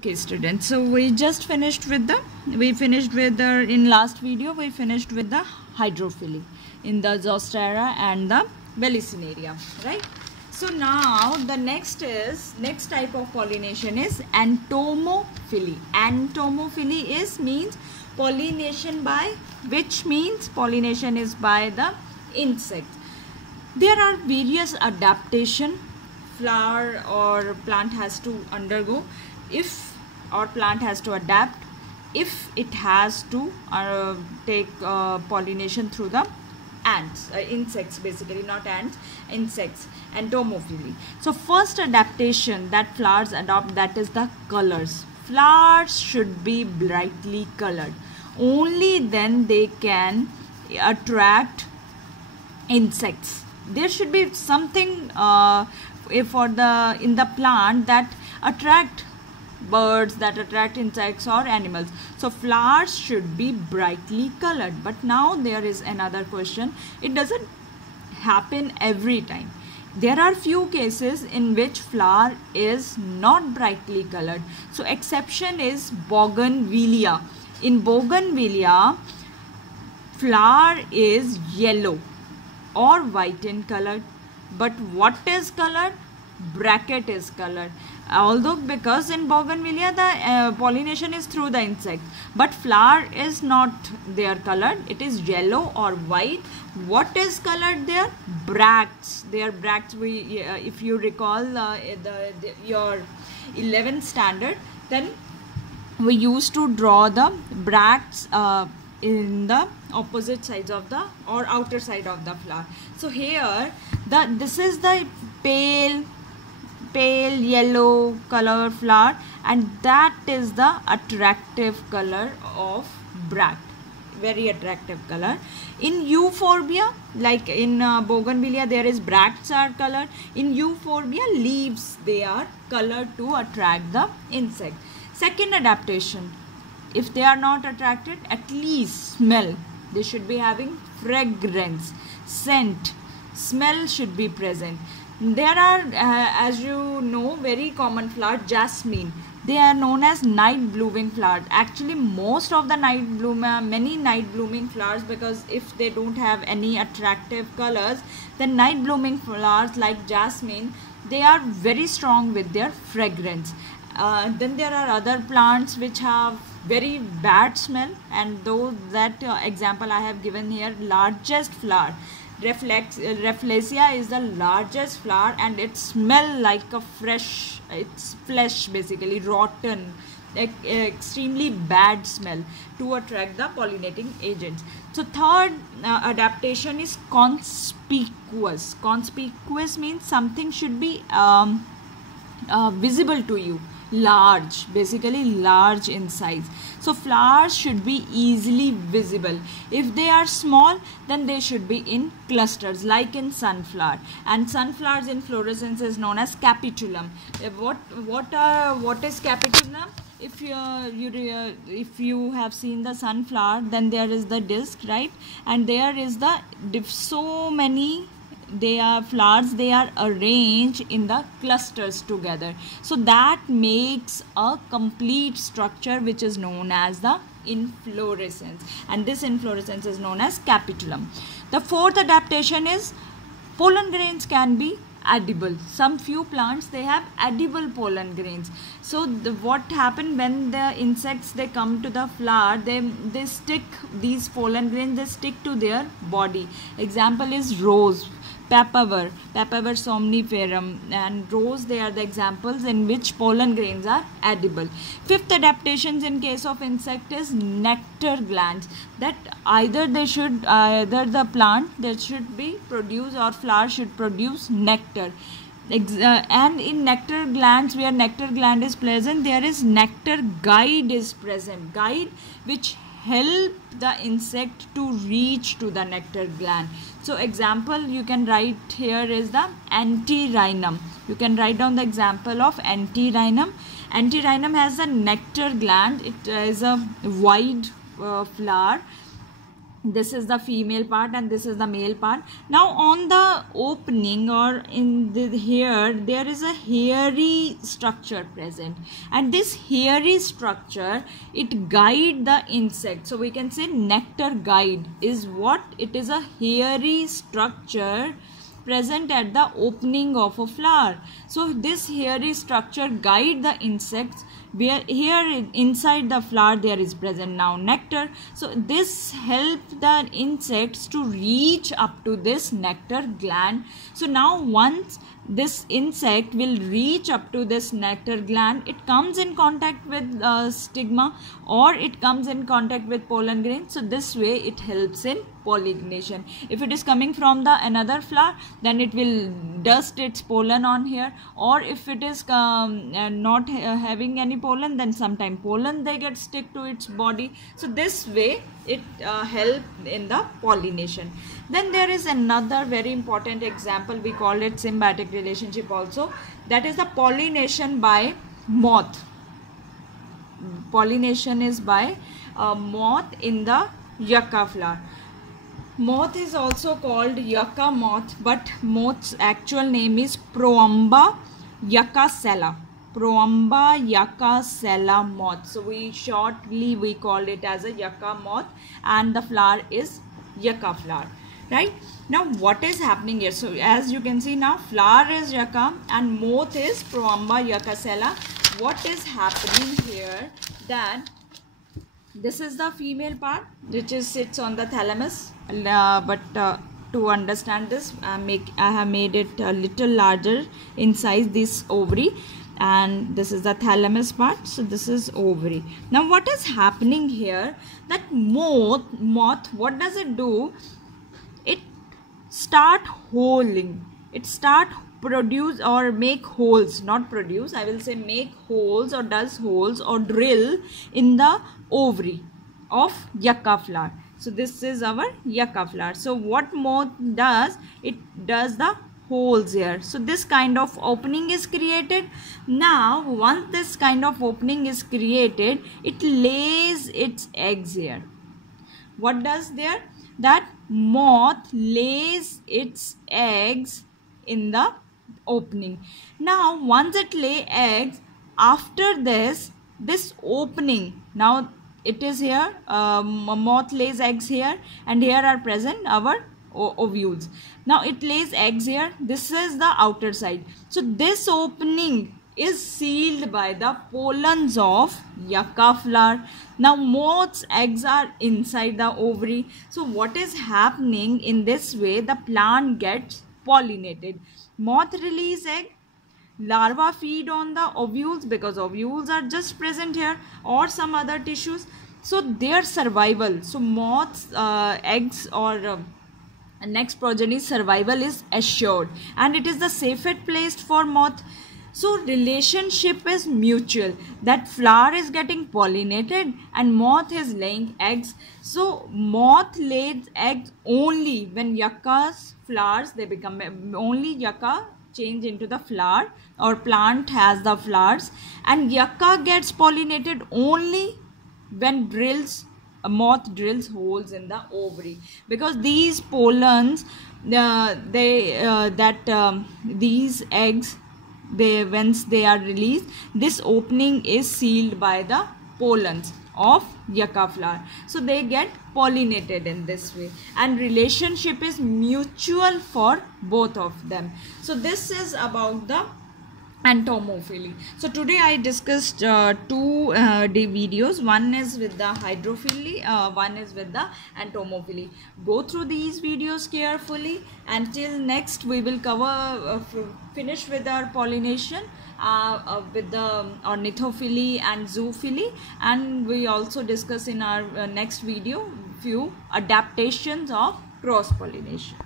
Okay students, so we just finished with the in last video we finished with the hydrophily in the Zostera and the Vallisneria, right? So now the next type of pollination is entomophily. Entomophily means pollination by, which means pollination is by the insects. There are various adaptation flower or plant has to undergo if our plant has to adapt if it has to take pollination through the ants, insects, basically not ants, insects, entomophily. So first adaptation that flowers adopt, that is the colors. Flowers should be brightly colored, only then they can attract insects. There should be something in the plant that attract birds, that attract insects or animals. So flowers should be brightly colored. But now there is another question. It doesn't happen every time. There are few cases in which flower is not brightly colored. So exception is bougainvillea. In bougainvillea, flower is yellow or white in color. But what is colored? Bracket is colored. Although because in bougainvillea the pollination is through the insect, but flower is not there colored. It is yellow or white. What is colored there? Bracts. Their bracts. If you recall your 11th standard, then we used to draw the bracts in the opposite sides of the or outer side of the flower. So here this is the pale yellow color flower, and that is the attractive color of bract, very attractive color. In euphorbia, like in bougainvillea, there is bracts are colored. In euphorbia, leaves, they are colored to attract the insect. Second adaptation, if they are not attracted, at least smell. They should be having fragrance, scent, smell should be present. There are, as you know, very common flower, jasmine. They are known as night blooming flowers. Actually, most of the many night blooming flowers, because if they don't have any attractive colors, then night blooming flowers like jasmine, they are very strong with their fragrance. Then there are other plants which have very bad smell, and though that example I have given here, largest flower, Rafflesia is the largest flower, and it smells like a it's flesh, basically rotten, extremely bad smell to attract the pollinating agents. So third adaptation is conspicuous. Conspicuous means something should be visible to you, large, basically large in size. So flowers should be easily visible. If they are small, then they should be in clusters, like in sunflower. And sunflower's inflorescence is known as capitulum. What is capitulum? If you have seen the sunflower, then there is the disc, right? And there is so many. They are flowers, they are arranged in the clusters together. So that makes a complete structure which is known as the inflorescence. And this inflorescence is known as capitulum. The fourth adaptation is pollen grains can be edible. Some few plants, they have edible pollen grains. So what happen when the insects, they come to the flower, they stick these pollen grains, they stick to their body. Example is rose, papaver somniferum, and rose, they are the examples in which pollen grains are edible. Fifth adaptations in case of insect is nectar glands, that either the plant, there should be produce, or flower should produce nectar. And in nectar glands, where nectar gland is present, there is nectar guide is present, guide which help the insect to reach to the nectar gland. So example you can write here is the Antirrhinum. You can write down the example of Antirrhinum. Antirrhinum has a nectar gland. It is a wide flower, This is the female part and this is the male part. Now on the opening or in the here, there is a hairy structure present, and this hairy structure, it guide the insect. So we can say nectar guide is what it is, a hairy structure present at the opening of a flower. So this hairy structure guide the insects, where here inside the flower there is present now nectar. So this helps the insects to reach up to this nectar gland. So now once this insect will reach up to this nectar gland, it comes in contact with stigma, or it comes in contact with pollen grain. So this way it helps in pollination. If it is coming from the another flower, then it will dust its pollen on here, or if it is not having any pollen, then sometime pollen they get stick to its body. So this way it help in the pollination. Then there is another very important example, we call it symbiotic relationship also, that is the pollination by moth. Pollination is by moth in the yucca flower. Moth is also called yucca moth, but moth's actual name is Proamba yuccacella. Proamba yuccacella moth. So we call it as a yucca moth, and the flower is yucca flower. Right? Now what is happening here? So as you can see now, flower is yucca and moth is Proamba yuccacella. What is happening here, that this is the female part which sits on the thalamus, to understand this, I have made it a little larger in size, this ovary, and this is the thalamus part. So this is ovary. Now what is happening here, that moth, what does it do? It start holing. It start produce or make holes, not produce, I will say make holes, or does holes or drill in the ovary of yucca flower. So this is our yucca flower. So what moth does, it does the holes here. So this kind of opening is created. Now once this kind of opening is created, it lays its eggs here. What does there? That moth lays its eggs in the opening. Now once it lay eggs, after this opening, now it is here, moth lays eggs here, and here are present our ovules. Now it lays eggs here. This is the outer side. So this opening is sealed by the pollens of yucca flower. Now moth's eggs are inside the ovary. So what is happening in this way, the plant gets pollinated. Moth release egg, larva feed on the ovules, because ovules are just present here, or some other tissues. So their survival, so moth's eggs or next progeny's survival is assured, and it is the safest place for moth. So relationship is mutual, that flower is getting pollinated and moth is laying eggs. So moth lays eggs only when yucca's flowers, they become only yucca change into the flower, or plant has the flowers, and yucca gets pollinated only when moth drills holes in the ovary, because these pollens, these eggs, once they are released, this opening is sealed by the pollens of yucca flower. So they get pollinated in this way, and relationship is mutual for both of them. So this is about the entomophily. So today I discussed two videos. One is with the hydrophily, one is with the entomophily. Go through these videos carefully. Until next, we will cover finish with our pollination with the ornithophily and zoophily, and we also discuss in our next video few adaptations of cross pollination.